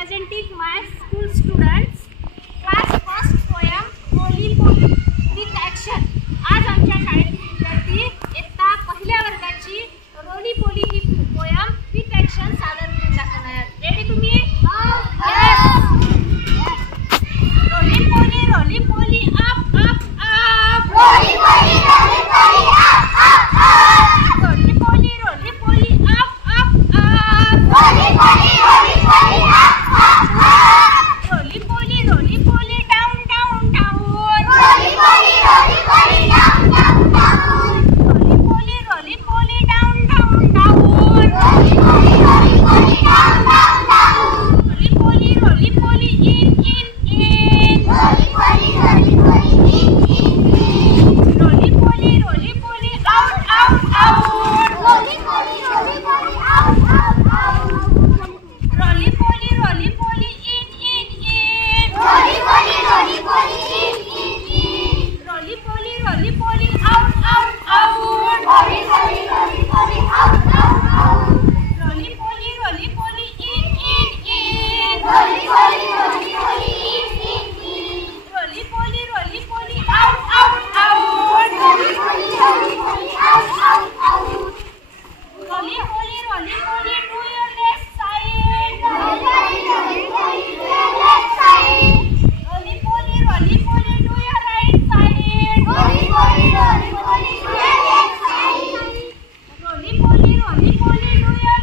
presenting my school students class first poem Roli poli with action. आज आमच्या शाळेतील विद्यार्थी इयत्ता पहिल्या वर्गाची रोली पोली ही पोयम with action सादर करून दाखवणार आहेत. रेडी तुम्ही? रोली पोली up up up Roli poli up up up Roli poli up up up Roli poli up up up Roli poli down down down Roli poli down down down Roli poli down down down Roli poli down down down Roli poly in in roly poly out out out roly poly out out out roly poly in in roly poly in roly poly out out out roly poly out out out roly poly in in roly poly roly poly out out out roly poly out out out roly poly to your left side roly poly to your left side roly poly to your right side roly poly to your left side roly poly to your